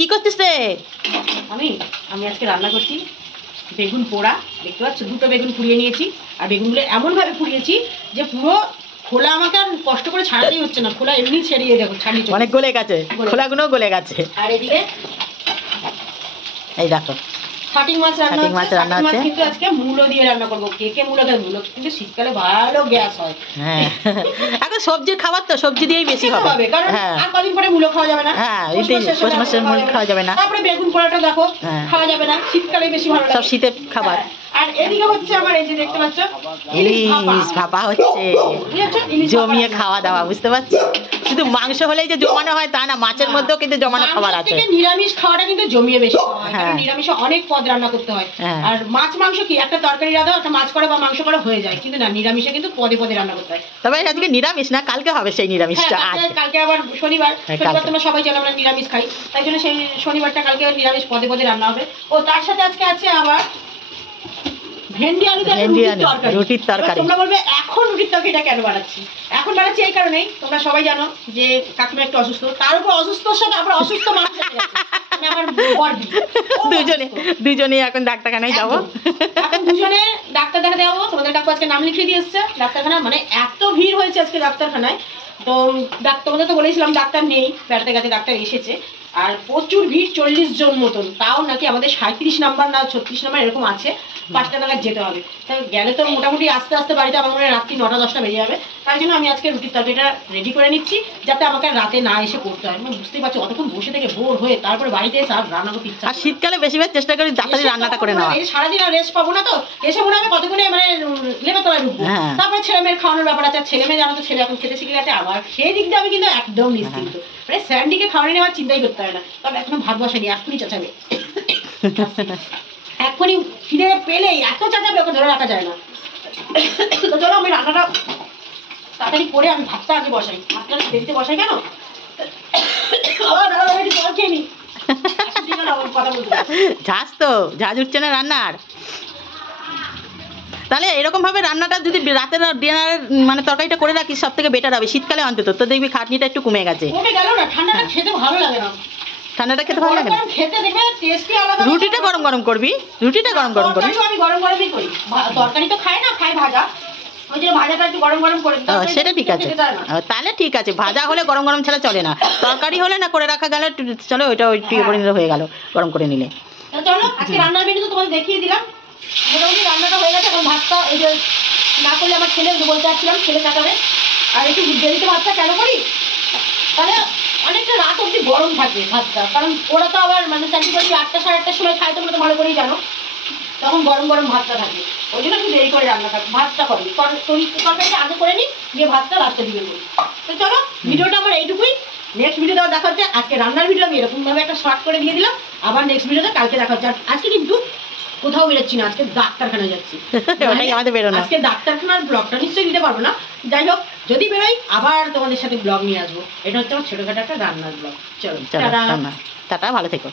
কি করছিস রে? আমি আজকে রান্না করছি বেগুন পোড়া। দেখতে পাচ্ছ, দুটো বেগুন পুড়িয়ে নিয়েছি। আর বেগুনগুলো এমনভাবে পুড়িয়েছি যে পুরো খোলা আমাকে আর কষ্ট করে ছাড়াতেই হচ্ছে না, খোলা এমনি ছেড়িয়ে দেখো ছাড়িয়ে অনেক গলে গেছে, খোলাগুলো গলে গেছে। আর এদিকে এই দেখো ফাটিং মাছ রান্না হচ্ছে। কিন্তু আজকে মূলো দিয়ে রান্না করবো। কে মূলো দেয়? মূলো কিন্তু শীতকালে ভালো গ্যাস হয়। হ্যাঁ, এখন সবজির খাবার তো সবজি দিয়েই বেশি হবে। কারণ আর কদিন পরে মূলো খাওয়া যাবে না। হ্যাঁ, পৌষ মাসের মূলো খাওয়া যাবে না। তারপরে বেগুন পোড়াটা দেখো খাওয়া যাবে না, শীতকালে বেশি ভালো লাগে, সব শীতের খাবার। আর এদিকে হচ্ছে আমার এই যে দেখতে পাচ্ছ ইলিশ ভাপা হচ্ছে, জমিয়ে খাওয়া দাওয়া, বুঝতে পারছো? শুধু মাংস হলেই যে জমানো হয় তা না, মাছের মধ্যেও কিন্তু জমানো খাবার আছে। নিরামিষ খাওয়াটা কিন্তু জমিয়ে বেশি খাওয়া হয়, কারণ নিরামিষে অনেক পদ রান্না করতে হয়। আর মাছ মাংস কি একটা তরকারি রাঁধো, একটা মাছ করে বা মাংস করে হয়ে যায়, কিন্তু না, নিরামিষে কিন্তু পদে পদে রান্না করতে হয়। তবে আজকে নিরামিষ না, কালকে হবে সেই নিরামিষটা। কালকে আবার শনিবার তোমরা সবাই জানো আমরা নিরামিষ খাই, তাই জন্য সেই শনিবারটা কালকে নিরামিষ পদে পদে রান্না হবে। ও তার সাথে আজকে আছে আবার ভেন্ডি আলু রুটির তরকারি। তোমরা বলবে এখন রুটির তরকারিটা কেন বানাচ্ছি? এখন বানাচ্ছি এই কারণেই, তোমরা সবাই জানো যে কাকিমা একটু অসুস্থ, তার উপর অসুস্থর সাথে আবার অসুস্থ মানুষ আমার দুজনে এখন ডাক্তারখানায় যাবো। এখন দুজনে ডাক্তার দেখাতে যাবো। তোমাদের কাকু আজকে নাম লিখিয়ে দিয়ে এসছে ডাক্তারখানায়। মানে এত ভিড় হয়েছে আজকে ডাক্তারখানায়, তো তোমাদের তো বলেছিলাম ডাক্তার নেই, বেড়াতে গেছে, ডাক্তার এসেছে। আর প্রচুর ভিড়, 40 জন মতন। তাও নাকি আমাদের 37 নাম্বার না 36 নাম্বার এরকম আছে, 5টা নাগাদ যেতে হবে। তো গেলে তো মোটামুটি আস্তে আস্তে বাড়িতে আমার মনে হয় রাত্রি 9টা-10টা বেজে যাবে। তাই জন্য আমি আজকে রুটির তরকারিটা রেডি করে নিচ্ছি, যাতে আমাকে রাতে না এসে করতে হয়। মানে বুঝতেই পারছো, অতক্ষণ বসে থেকে বোর হয়ে তারপরে বাড়িতে এসে আর রান্না করতে ইচ্ছা। আর শীতকালে বেশিরভাগ চেষ্টা করি তাড়াতাড়ি রান্নাটা করে নেওয়া। সারাদিন আর রেস্ট পাবো না, তো এসে মনে হবে কতক্ষণে মানে লেবে তলায় ঢুকবো। তারপরে ছেলে মেয়ের খাওয়ানোর ব্যাপার আছে। ছেলে মেয়ে জানো তো, ছেলে এখন খেতে শিখে গেছে। আবার সেই দিক দিয়ে আমি কিন্তু একদম নিশ্চিন্ত, মানে স্যান্ডিকে খাওয়ানো নেওয়ার চিন্তাই করতে হয় না। তবে এখনো ভাত বসাইনি, এখনই চাচাবে, এখনই খিদে পেলেই এত চাচাবে, ওকে ধরে রাখা যায় না। তো চলো আমি রান্নাটা তাড়াতাড়ি করে আমি ভাতটা আগে বসাই। ভাতটা দেরিতে বসাই কেন, জল খেয়ে নি। ঝাঁজ তো ঝাঁজ উঠছে না রান্নার। তাহলে এরকম ভাবে রান্নাটা যদি রাতের ডিনারের মানে তরকারিটা করে রাখিস, সব থেকে বেটার হবে শীতকালে অন্তত। তো দেখবি খাটনিটা একটু কমে গেছে। ঠান্ডাটা খেতে ভালো লাগে না, ঠান্ডাটা খেতে ভালো লাগে না। খেতে দেখবে টেস্টই আলাদা। রুটিটা গরম গরম করবি, রুটিটা গরম গরম করবি। আমি গরম গরমই করি, তরকারি তো খাই না, খাই ভাজা। ওই যে ভাজাটা একটু গরম গরম করে, সেটা ঠিক আছে। তাহলে ঠিক আছে, ভাজা হলে গরম গরম ছাড়া চলে না। তরকারি হলে না করে রাখা গেলে চলো, ওইটা ওইটি করে নিলে হয়ে গেল, গরম করে নিলে। চলো আজকে রান্নার মেনু তো তোমাদের দেখিয়ে দিলাম, মোটামুটি রান্নাটা হয়ে গেছে। এখন ভাতটা এই যে না করলে আমার ছেলে বলতে চাচ্ছিলাম, ছেলে কাটাবে। আর একটু দেরিতে ভাতটা কেন করি, তাহলে অনেকটা রাত অবধি গরম থাকে ভাতটা। কারণ ওরা তো আবার মানে চাকরি করি 8টা সাড়ে 8টার সময় খায়, তোমরা তো ভালো করেই জানো, তখন গরম গরম ভাতটা থাকে। ওই জন্য একটু দেরি করে রান্না থাকে, ভাতটা করি তরকারিটা আগে করে নিই, দিয়ে ভাতটা রাস্তা দিকে করি। তো চলো ভিডিওটা আমার এইটুকুই। নেক্সট ভিডিও দেখা হচ্ছে। আজকে রান্নার ভিডিও আমি এরকম ভাবে একটা শর্ট করে দিয়ে দিলাম। আবার নেক্সট ভিডিওতে কালকে দেখা হচ্ছে। আজকে কিন্তু কোথাও বেরোচ্ছি না, আজকে ডাক্তারখানা যাচ্ছি। আজকে ডাক্তারখানার ব্লগটা নিশ্চয়ই দিতে পারবো না। যাই হোক, যদি বেরোই আবার তোমাদের সাথে ব্লগ নিয়ে আসবো। এটা হচ্ছে আমার ছোটখাটো একটা রান্নার ব্লগ। চলো টাটা, ভালো থেকো।